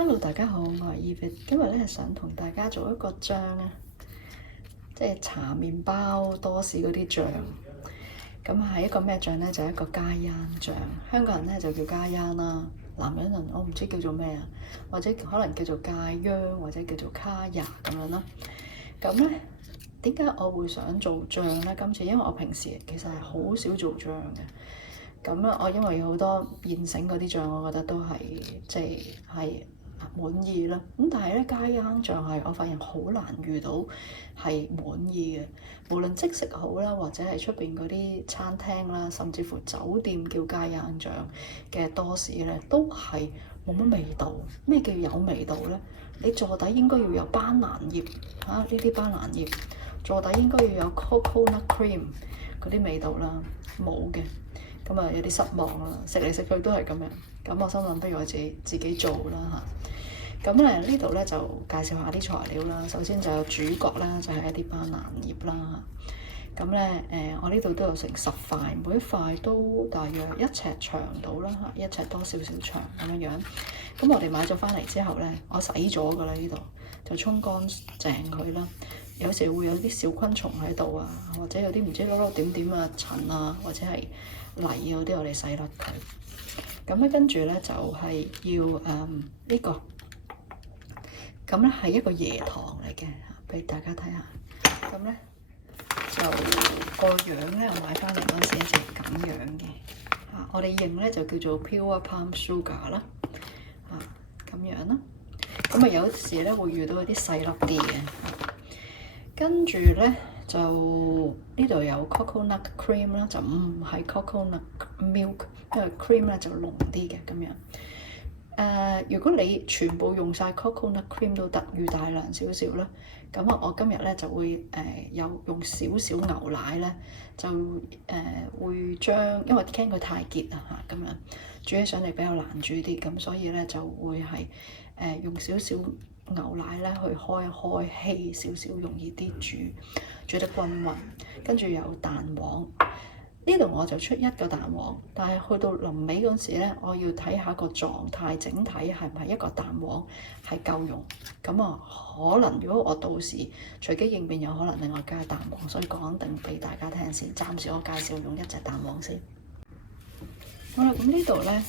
Hello，大家好，我係 Eve，今日咧想同大家做一個醬啊，即係搽麵包多士嗰啲醬。咁係一個咩醬咧？就係一個加煙醬。香港人咧就叫加煙啦，南人我唔知叫做咩啊，或者可能叫做加央，或者叫做卡雅咁樣啦。咁咧點解我會想做醬咧？今次因為我平時其實係好少做醬嘅。咁咧，我因為好多現成嗰啲醬，我覺得都係即係滿意啦。咁但係咧，加煙醬係我發現好難遇到係滿意嘅。無論即食好啦，或者係出邊嗰啲餐廳啦，甚至乎酒店叫加煙醬嘅多士咧，都係冇乜味道。咩叫有味道咧？你座底應該要有班蘭葉嚇，呢啲班蘭葉座底應該要有 coconut cream 嗰啲味道啦，冇嘅。咁啊有啲失望啦，食嚟食去都係咁樣。咁我心諗不如我自己做啦嚇。咁咧呢度咧就介紹下啲材料啦。首先就有主角啦，就係一啲班蘭葉啦。咁咧我呢度都有成10塊，每一塊都大約1尺長到啦嚇，1尺多少少長咁樣樣。咁我哋買咗翻嚟之後咧，我洗咗㗎啦，呢度就沖乾淨佢啦。有時會有啲小昆蟲喺度啊，或者有啲唔知攞攞點點啊塵啊，或者係泥嗰啲，我哋洗甩佢。咁咧跟住咧就係要呢個，咁咧係一個椰糖嚟嘅，俾大家睇下。咁咧就個樣咧，我買翻嚟嗰陣時就係咁樣嘅。我哋認咧就叫做 pure palm sugar 啦，咁樣啦。咁啊有時咧會遇到一啲細粒啲嘅。跟住咧就呢度有 coconut cream 啦，就唔係 coconut milk， 因為 cream 咧就濃啲嘅咁樣。如果你全部用晒 coconut cream 都得，預大量少少啦。咁啊，我今日咧就會有用少少牛奶咧，就會將，因為驚佢太結啊嚇，咁樣煮起上嚟比較難煮啲，咁所以咧就會係用少少牛奶咧去開稀少少，容易啲煮得均勻。跟住有蛋黃，呢度我就出1個蛋黃，但係去到臨尾嗰時咧，我要睇下個狀態，整體係唔係一個蛋黃係夠用。咁啊，可能如果我到時隨機應變，有可能另外加蛋黃，所以講定俾大家聽先。暫時我介紹用1隻蛋黃先。好啦，咁呢度咧，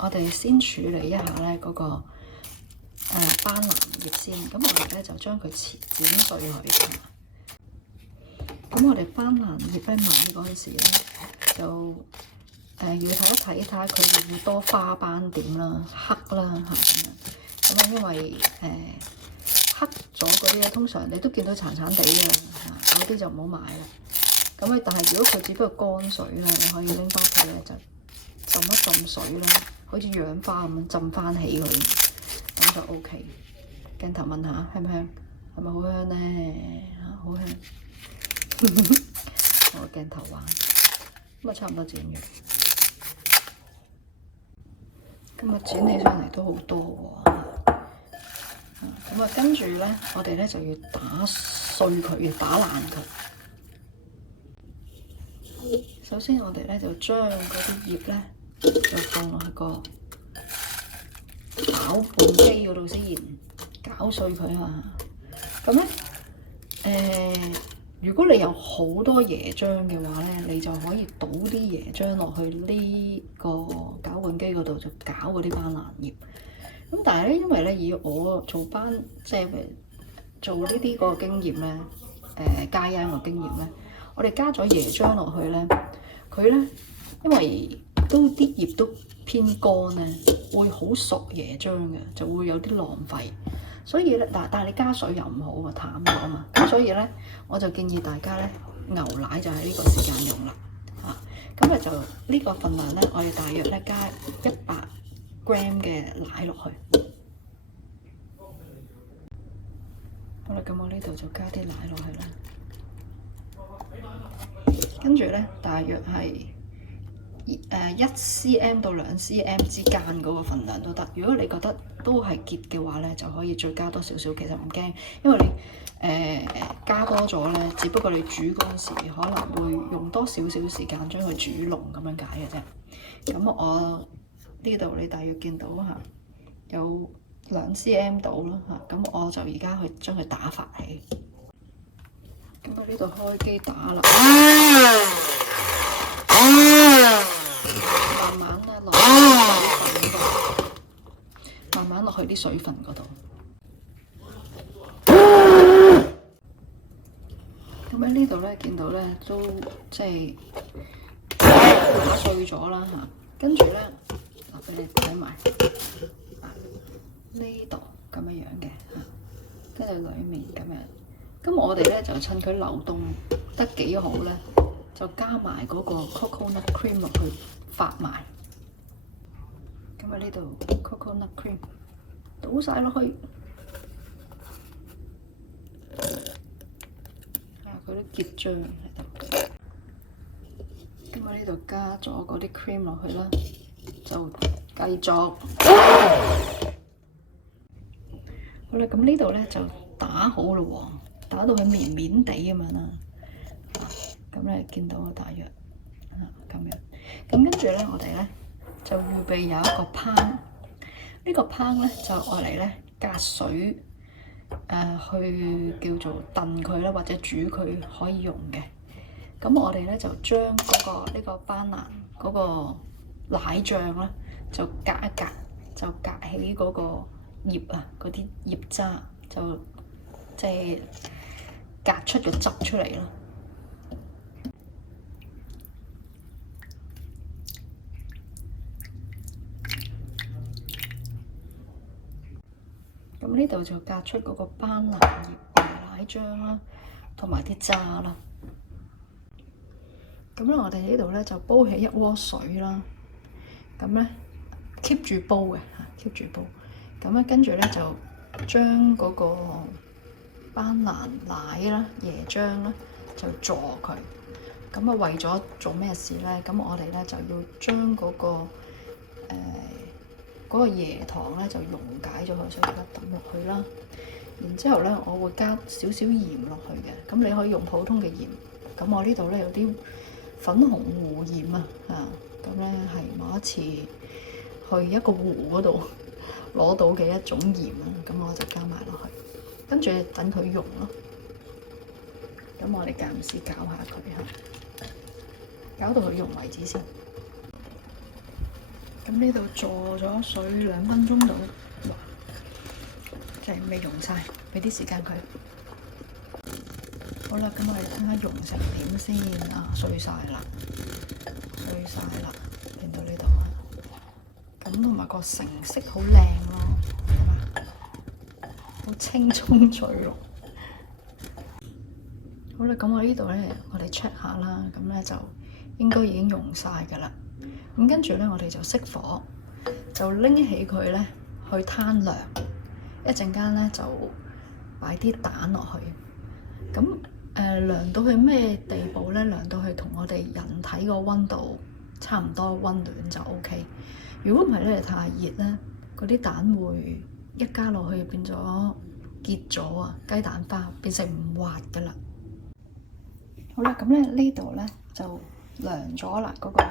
我哋先處理一下咧嗰個班蘭葉先。咁我哋咧就將佢剪碎佢。咁我哋班蘭葉咧買嗰陣時咧，就要睇一睇佢會唔會多花斑點啦、黑啦嚇咁樣。咁啊，因為黑咗嗰啲咧，通常你都見到殘殘地嘅嚇，嗰啲就唔好買啦。咁啊，但係如果佢只不過乾水咧，你可以拎翻佢咧就浸一浸水啦，好似養花咁樣浸翻起佢，咁就 OK。鏡頭問下香唔香？係咪好香咧？好香。我鏡頭玩，咁啊差唔多剪完。咁啊剪起上嚟都好多喎。咁啊跟住咧，我哋咧就要打碎佢，要打爛佢。首先我哋咧就將嗰啲葉咧就放落去個攪拌機嗰度先，攪碎佢啊。咁咧如果你有好多椰漿嘅話咧，你就可以倒啲椰漿落去呢個攪拌機嗰度，就攪嗰啲班蘭葉。咁但係咧，因為咧以我即係做呢啲個經驗咧，加煙個經驗咧，我哋加咗椰漿落去咧，佢咧因為啲葉都偏乾咧，會好熟椰漿嘅，就會有啲浪費。所以咧，但係你加水又唔好啊，淡咗啊嘛。咁所以咧，我就建議大家咧，牛奶就喺呢個時間用啦。咁啊就呢個份量咧，我哋大約咧加100g 嘅奶落去。好啦，咁我呢度就加啲奶落去啦。跟住咧，大約係1cm 到2cm 之間嗰個份量都得。如果你覺得都係結嘅話咧，就可以再加多少少，其實唔驚，因為你加多咗咧，只不過你煮嗰陣時可能會用多少少時間將佢煮濃咁樣解嘅啫。咁我呢度你大約見到嚇有 2cm 到啦嚇，咁我就而家去將佢打發起。咁喺呢度開機打啦，慢慢咧落水分嗰度，慢慢落去啲水分嗰度。咁喺呢度咧見到咧都即係打碎咗啦嚇，跟住咧嗱俾你睇埋呢度咁樣樣嘅嚇，跟住裡面咁樣。咁我哋咧就趁佢流動得幾好咧，就加埋嗰個 coconut cream 落去發埋。咁喺呢度 coconut cream 倒晒落去，佢啲結漿喺度。咁喺呢度加咗嗰啲 cream 落去啦，就繼續。好啦，咁呢度咧就打好咯喎。打到佢綿綿地咁樣啦，咁咧見到啊，大約咁樣。咁跟住咧，我哋咧就預備有一個烹，呢個烹咧就愛嚟咧隔水去叫做燉佢啦，或者煮佢可以用嘅。咁我哋咧就將呢個班蘭嗰個奶醬咧就隔一隔，就隔起嗰個葉啊，嗰啲葉渣就即係隔出個汁出嚟咯。咁呢度就隔出嗰個班蘭葉奶漿啦，同埋啲渣啦。咁咧，我哋呢度咧就煲起一鍋水啦。咁咧 keep 住煲嘅嚇，keep 住煲。咁咧跟住咧就將嗰個班蘭奶啦、椰漿啦，就助佢。咁啊，為咗做咩事咧？咁我哋咧就要將嗰個椰糖咧就溶解咗佢，所以而家抌落去啦。然之後咧，我會加少少鹽落去嘅。咁你可以用普通嘅鹽。咁我呢度咧有啲粉紅湖鹽啊，咁咧係某一次去一個湖嗰度攞到嘅一種鹽啊。咁我就加埋落去。跟住等佢溶咯，咁我哋間唔時攪下佢嚇，攪到佢溶為止先。咁呢度坐咗水2分鐘度，就係未溶晒，俾啲時間佢。好啦，咁我哋睇下溶成點先啊！碎晒啦，碎晒啦，見到呢度啊，咁同埋個成色好靚咯，係嘛？好青葱翠綠。好啦，咁我呢度咧，我哋 check 下啦，咁咧就應該已經溶晒㗎啦。咁跟住咧，我哋就熄火，就拎起佢咧去攤涼。一陣間咧就擺啲蛋落去。咁涼到去咩地步咧？涼到去同我哋人體個溫度差唔多溫暖就 OK。如果唔係咧，太熱咧，嗰啲蛋會一加落去變咗結咗啊，雞蛋花變成唔滑㗎啦。好啦，咁咧呢度咧就涼咗啦，嗰個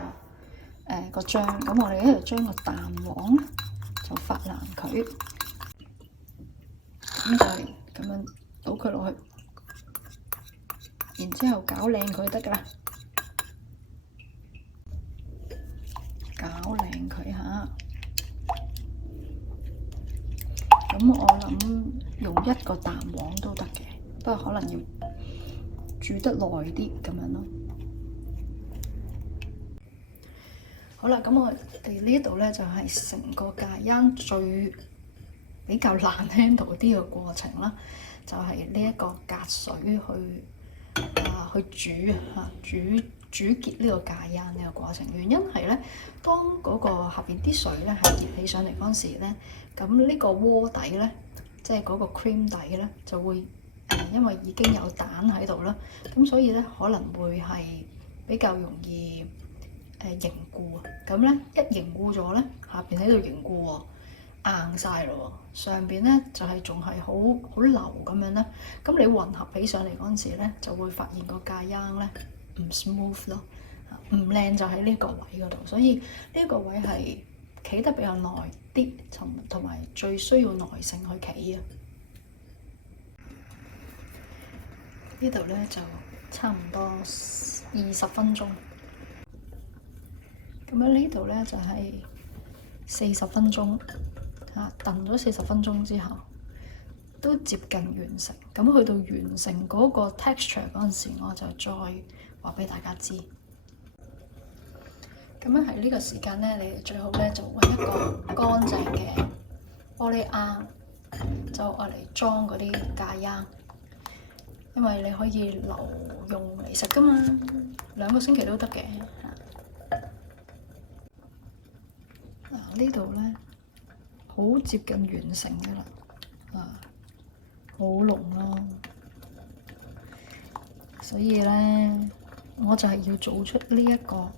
醬。咁我哋呢度將個蛋黃咧就發爛佢，咁就係咁樣倒佢落去，然之後攪靚佢得㗎啦，攪靚佢嚇。咁我諗用1個蛋黃都得嘅，不過可能要煮得耐啲咁樣咯。好啦，咁我哋呢度咧就係成個戒煙最比較難 handle 啲嘅過程啦，就係呢一個隔水去煮結呢個戒煙呢個過程。原因係咧，當嗰個下邊啲水咧係熱起上嚟嗰陣時咧，咁呢個鍋底咧，即係嗰個 cream 底咧，就會因為已經有蛋喺度啦，咁所以咧可能會係比較容易凝固啊。咁咧一凝固咗咧，下邊喺度凝固喎，硬晒咯喎，上邊咧就係仲係好流咁樣咧。咁你混合起上嚟嗰陣時咧，就會發現個戒煙咧唔 smooth 咯，唔靚就喺呢個位嗰度。所以呢個位係企得比較耐啲，同埋最需要耐性去企啊。呢度咧就差唔多20分鐘，咁喺呢度咧就係40分鐘嚇，燉咗40分鐘之後都接近完成。咁去到完成嗰個 texture 嗰陣時，我就再話俾大家知。咁樣喺呢個時間咧，你最好咧就揾一個乾淨嘅玻璃罌，就愛嚟裝嗰啲咖椰，因為你可以留用嚟食噶嘛，2個星期都得嘅。呢度咧好接近完成嘅啦，好濃咯，所以咧我就係要做出呢一個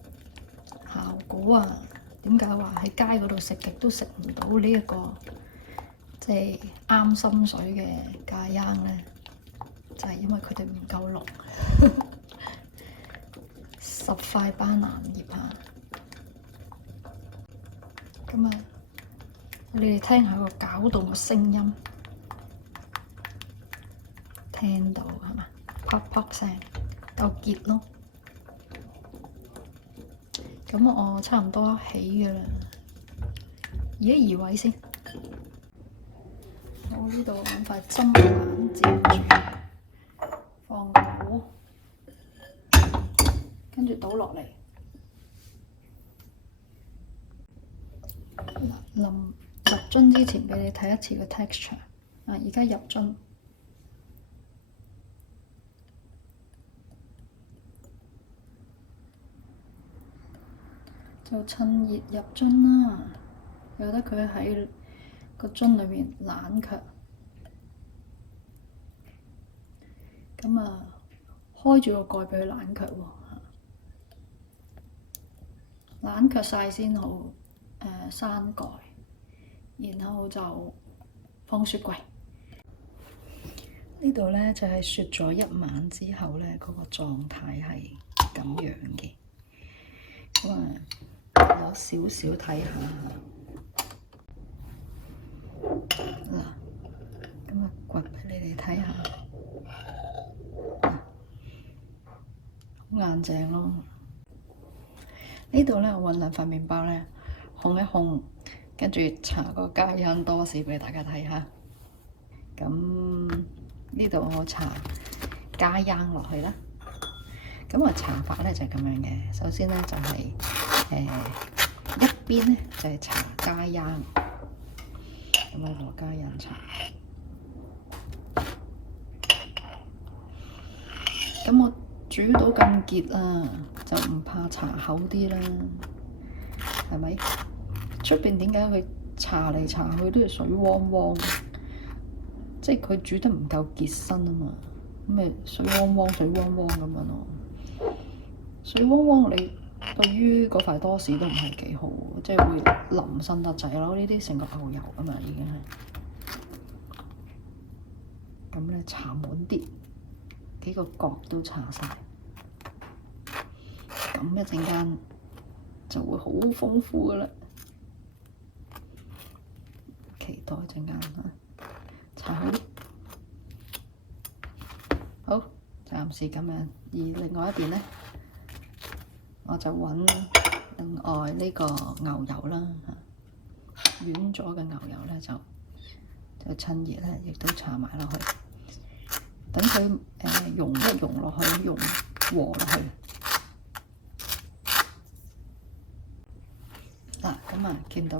效果啊！點解話喺街嗰度食極都食唔到呢一個即係啱心水嘅咖椰咧？就係因為佢哋唔夠濃，10塊班蘭葉啊！咁啊，你哋聽下個攪動嘅聲音，聽到係嘛？啪啪聲，夠結咯。咁我差唔多起㗎啦，移一移位先。我呢度揾塊砧板接住，放個壺，跟住倒落嚟。臨入樽之前，俾你睇一次個 texture。而家入樽，就趁熱入樽啦，由得佢喺個樽裏面冷卻。咁啊，開住個蓋俾佢冷卻喎，冷卻晒先好。閂蓋，然後就放雪櫃。呢度咧就係雪咗1晚之後咧，嗰個狀態係咁樣嘅。咁啊，攞少少睇下嗱，咁啊掘俾你哋睇下，好硬淨咯。呢度咧我揾2塊麵包咧。烘一烘，跟住搽個咖椰多士俾大家睇下。咁呢度我搽咖椰落去啦。咁我搽法咧就係咁樣嘅。首先咧就係一邊咧就係搽咖椰，咁啊攞咖椰搽。咁我煮到咁結啊，就唔怕搽厚啲啦。係咪？出邊點解佢搽嚟搽去都係水汪汪？即係佢煮得唔夠結身啊嘛，咁咪水汪汪咁樣咯。水汪汪你對於嗰塊多士都唔係幾好，即係會淋身得滯咯。呢啲成個牛油啊嘛，已經係。咁咧搽滿啲，幾個角都搽晒，咁一陣間就會好豐富噶啦，期待陣間嚇，搽好啲，好，暫時咁樣。而另外一邊咧，我就揾另外呢個牛油啦嚇，軟咗嘅牛油咧就趁熱咧，亦都搽埋落去，等佢溶一溶落去，溶和落去。咁啊，見到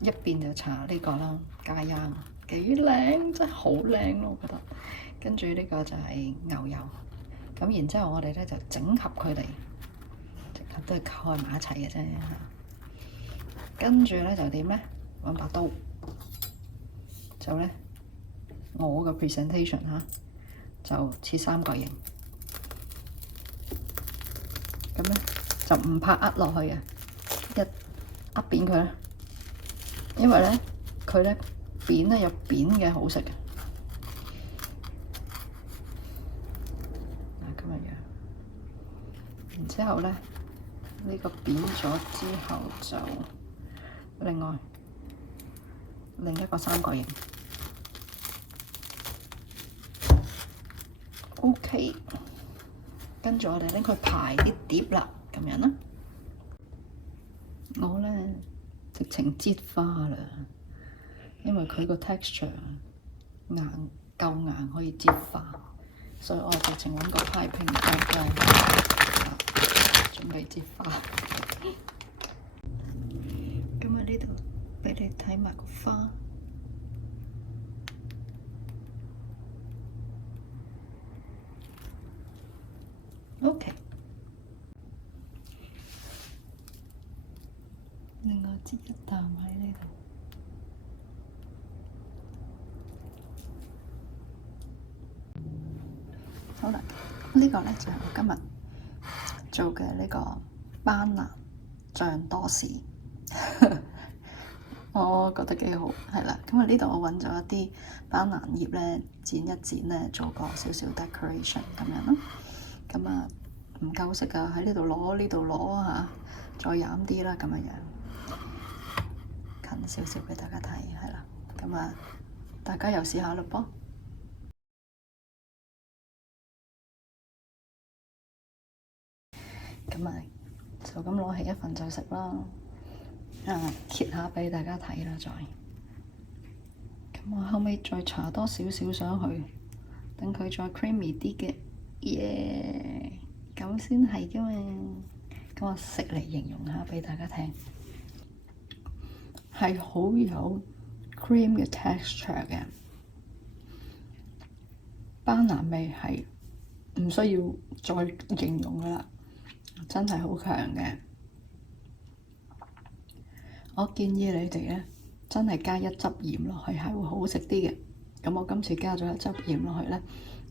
一邊就搽呢個啦，咖椰幾靚，真係好靚咯，我覺得。跟住呢個就係牛油，咁然之後我哋咧就整合佢哋，整合都係開埋一齊嘅啫。跟住咧就點咧？揾把刀，就咧我嘅 presentation 嚇，就切3角形，咁咧就唔怕壓落去嘅。一壓扁佢啦，因為咧佢咧扁咧有扁嘅好食嘅，咁樣。然之後咧呢個扁咗之後就另外另一個三角形。OK， 跟住我哋拎佢排啲碟啦，咁樣啦。我咧直情擠花啦，因為佢個 texture 硬夠硬可以擠花，所以我直情揾個 piping bag 咧，準備擠花。咁喺呢度俾你睇埋個花。OK， 另外擠一啖喺呢度。好啦，呢個咧就係我今日做嘅呢個班蘭醬多士，我覺得幾好，係啦。咁啊呢度我揾咗一啲班蘭葉咧，剪一剪咧，做個少少 decoration 咁樣咯。咁啊唔夠色啊，喺呢度攞呢度攞嚇，再飲啲啦咁樣樣，近少少俾大家睇，係啦。咁啊，大家又試下咯噃。咁啊，就咁攞起一份就食啦。揭下俾大家睇啦，再。咁我後尾再搽多少少上去，等佢再 creamy 啲嘅，耶！咁先係㗎嘛。咁我食嚟形容下俾大家聽，係好有 cream 嘅 texture 嘅，班蘭味係唔需要再形容㗎喇。真係好強嘅，我建議你哋咧真係加一汁鹽落去係會好食啲嘅。咁我今次加咗一汁鹽落去咧，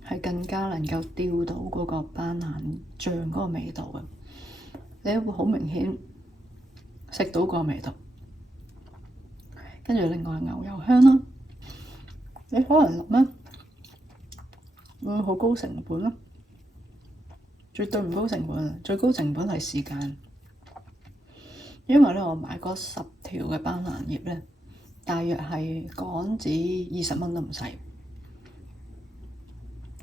係更加能夠調到嗰個班蘭醬嗰個味道嘅。你會好明顯食到個味道。跟住另外牛油香啦，你可能諗咧會好高成本啦。絕對唔高成本，最高成本係時間。因為咧，我買嗰10條嘅班蘭葉咧，大約係港紙20蚊都唔使，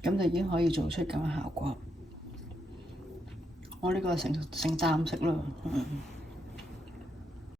咁就已經可以做出咁嘅效果。我呢個成擔食啦。